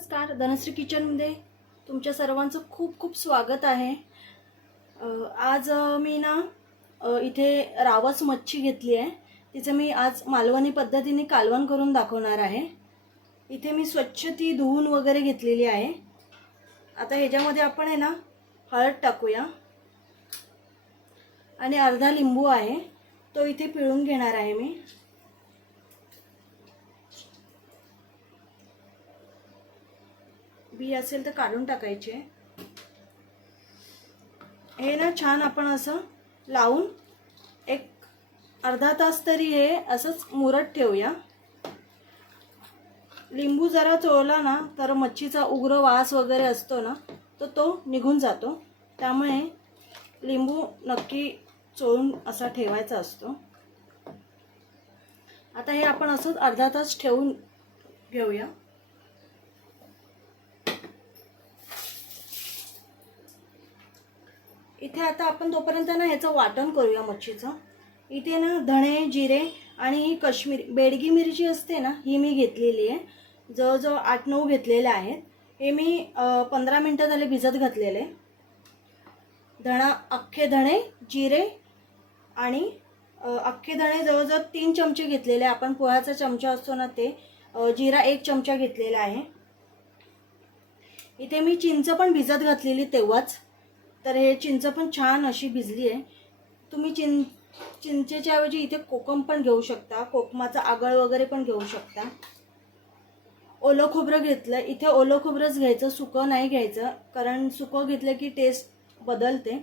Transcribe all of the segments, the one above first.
नमस्कार. धनश्री किचनमध्ये तुमच्या सर्वांचं खूप खूप स्वागत आहे. आज मी ना इथे रावस मच्छी घेतली आहे. तिचं मी आज मालवणी पद्धतीने कालवण करून दाखवणार आहे. इथे मी स्वच्छ ती धुवून वगैरे घेतलेली आहे. आता ह्याच्यामध्ये आपण आहे ना हळद टाकूया. आणि अर्धा लिंबू आहे. तो इथे पिळून घेणार आहे मी. बी असेल तर काढून टाकायचे. हे ना छान आपण असं लावून एक अर्धा तास तरी हे असंच मुरत ठेवूया. लिंबू जरा चोळला ना तर मच्छीचा उग्र वास वगैरे असतो ना तर तो निघून जातो. त्यामुळे लिंबू नक्की चोळून असा ठेवायचा असतो. आता हे आपण असंच अर्धा तास ठेवून घेऊया. इथे आता आपण तोपर्यंत ना ह्याचं वाटण करूया मच्छीचं. इथे ना धणे जिरे आणि ही कश्मीरी बेडगी मिरची असते ना ही मी घेतलेली आहे. जवळजवळ आठ नऊ घेतलेल्या आहेत. हे मी पंधरा मिनटं झाले भिजत घातलेले. धणा अख्खे धणे जिरे आणि अख्खे धणे जवळजवळ तीन चमचे घेतलेले आहे. आपण पोह्याचा चमचा असतो ना ते जिरा एक चमचा घेतलेला आहे. इथे मी चिंच पण भिजत घातलेली तेव्हाच. तर हे चिंच पण छान अशी भिजली आहे. तुम्ही चिं चिंचेच्या ऐवजी इथे कोकम पण घेऊ शकता. कोकमाचा आगळ वगैरे पण घेऊ शकता. ओलं खोबरं घेतलं. इथे ओलं खोबरंच घ्यायचं. सुकं नाही घ्यायचं. कारण सुकं घेतलं की टेस्ट बदलते.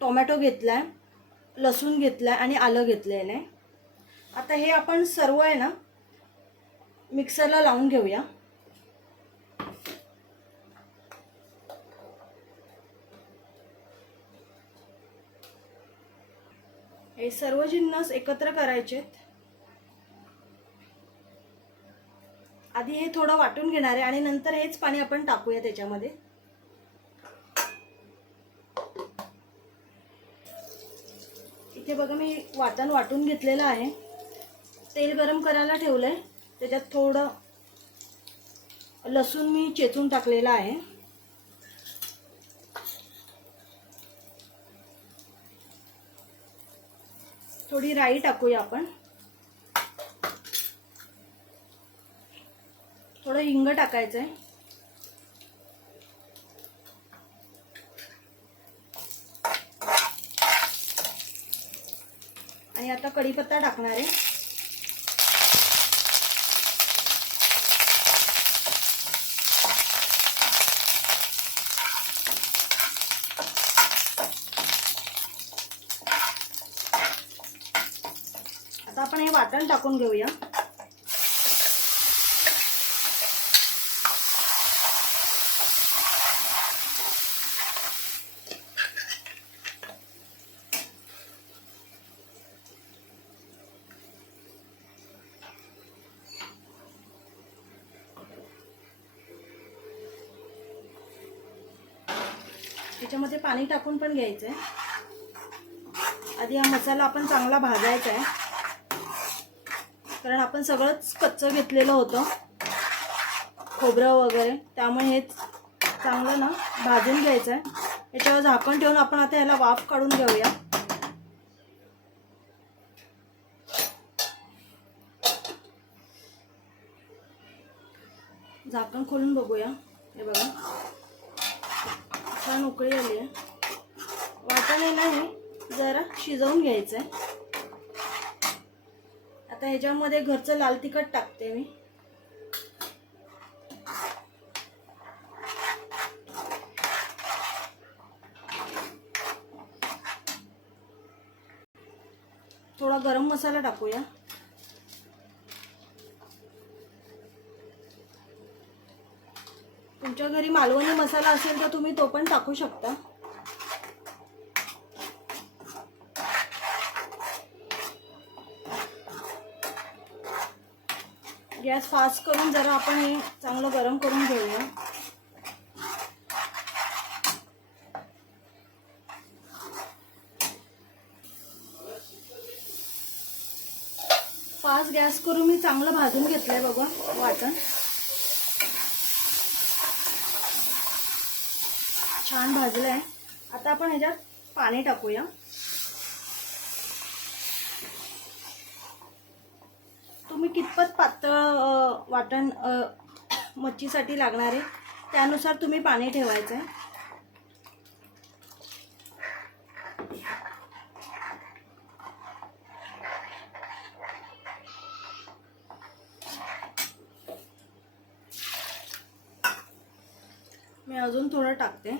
टोमॅटो घेतला आहे लसूण घेतला आहे आणि आलं घेतलेलं आहे आता हे आपण सर्व आहे ना मिक्सरला लावून घेऊया. हे सर्व जिन्नस एकत्र करायचेत. आधी हे थोडं वाटून घेणार आहे आणि नंतर हेच पाणी आपण टाकूया त्याच्यामध्ये. इथे बघा मी वाटण वाटून घेतलेलं आहे. तेल गरम करायला ठेवलं आहे त्याच्यात थोडं लसूण मी चेचून टाकलेलं आहे. थोडी राई टाकूया आपण. थोडं हिंग टाकायचं आहे आणि आता कढीपत्ता टाकणार आहे आता आपण हे वाटण टाकून घेऊया. त्याच्यामध्ये पाणी टाकून पण घ्यायचं आहे आधी हा मसाला आपण चांगला भाजायचा आहे. कारण आपण सगळंच कच्चं घेतलेलं होतं. खोबरं वगैरे. त्यामुळे हे चांगलं ना भाजून घ्यायचं आहे याच्यावर झाकण ठेवून आपण आता ह्याला वाफ काढून घेऊया. झाकण खोलून बघूया. हे बघा. छान उकळी आली आहे ना नाही जरा शिजवून घ्यायचं आहे आता ह्याच्यामध्ये घरचं लाल तिखट टाकते मी. थोडा गरम मसाला टाकूया. तुमच्या घरी मालवणी मसाला असेल तर तुम्ही तो पण टाकू शकता. गॅस फास्ट करून जरा आपण हे चांगलं गरम करून घेऊया. फास्ट गॅस करून मी चांगलं भाजून घेतलंय बघा वाटण. छान भाजलं आहे आता आपण ह्याच्यात पाणी टाकूया. तुम्ही कितपत पातळ वाटण मच्छीसाठी लागणार आहे त्यानुसार तुम्ही पाणी ठेवायचं आहे मी अजून थोडं टाकते.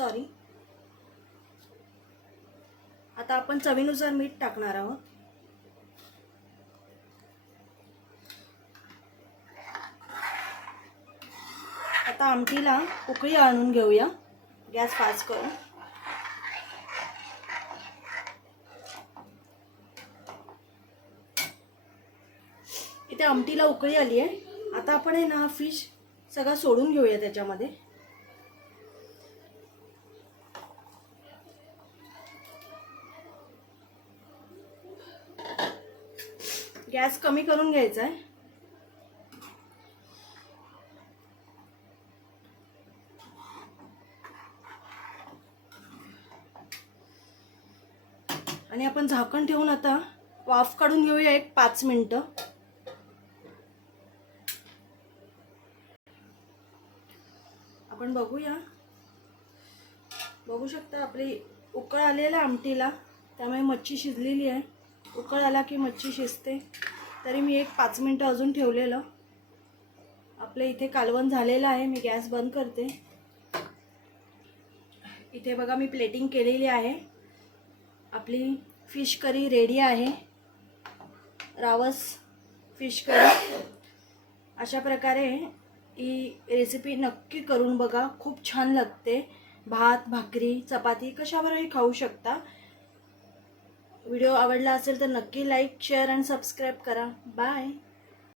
सॉरी आता आपण चवीनुसार मीठ टाकणार आहोत. आता आमटीला उकळी आणून घेऊया. गॅस फास्ट करून. इथे आमटीला उकळी आली आहे आता आपण आहे ना फिश सगळा सोडून घेऊया त्याच्यामध्ये. गॅस कमी करून घ्यायचा आहे. आणि आपण झाकण ठेवून आता वाफ काढून घेऊया एक पाच मिनटं. आपण बघूया. बघू शकता आपली उकळ आलेला आमटीला त्यामुळे मच्छी शिजलेली आहे. उकळ आला की मच्छी शिजते तरी मी एक पाच मिनटं अजून ठेवलेलं. आपलं इथे कालवण झालेलं आहे मी गॅस बंद करते. इथे बघा मी प्लेटिंग केलेली आहे. आपली फिश करी रेडी आहे. रावस फिश करी. अशा प्रकारे ही रेसिपी नक्की करून बघा. खूप छान लागते. भात भाकरी चपाती कशावरही खाऊ शकता. व्हिडिओ आवडला असेल तर नक्की लाईक शेअर अँड सबस्क्राईब करा. बाय.